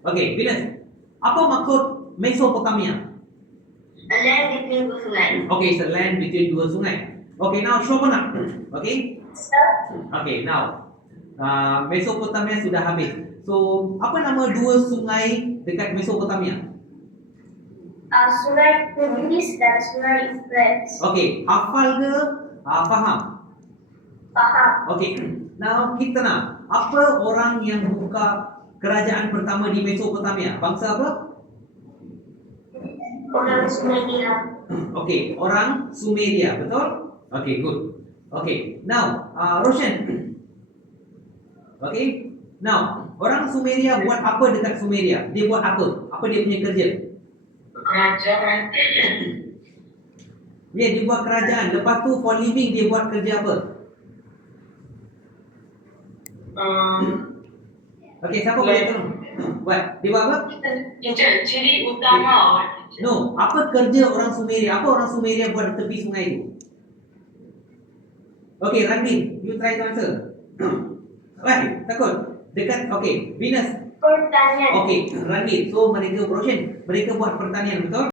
Okay, Venus. Apa maksud Mesopotamia? A land between dua sungai. Okay, it's a land between dua sungai. Okay, now Shobana. Okay. Sir, Okay, now Mesopotamia sudah habis. So, apa nama dua sungai dekat Mesopotamia? Sungai Tigris dan Sungai Euphrates. Okay, hafal ke? Faham? Faham. Okay, now kita nak apa orang yang buka kerajaan pertama di Mesopotamia? Bangsa apa? Orang Sumeria. Okay, orang Sumeria, betul? Okay, good. Okay, now Roshan. Okay, now orang Sumeria buat apa dekat Sumeria? Dia buat apa? Apa dia punya kerja? Kerajaan. Ya, dia buat kerajaan. Lepas tu for living dia buat kerja apa? Okay, siapa boleh tolong? Buat. Dia buat apa? Ciri utama. No, apa kerja orang Sumeria? Apa orang Sumeria buat di tepi sungai itu? Okay, Ranvin, you try to answer. Right, takut. Dekat, okay, Venus. Pertanian. Okay, Ranvin. So, mereka buat pertanian, betul?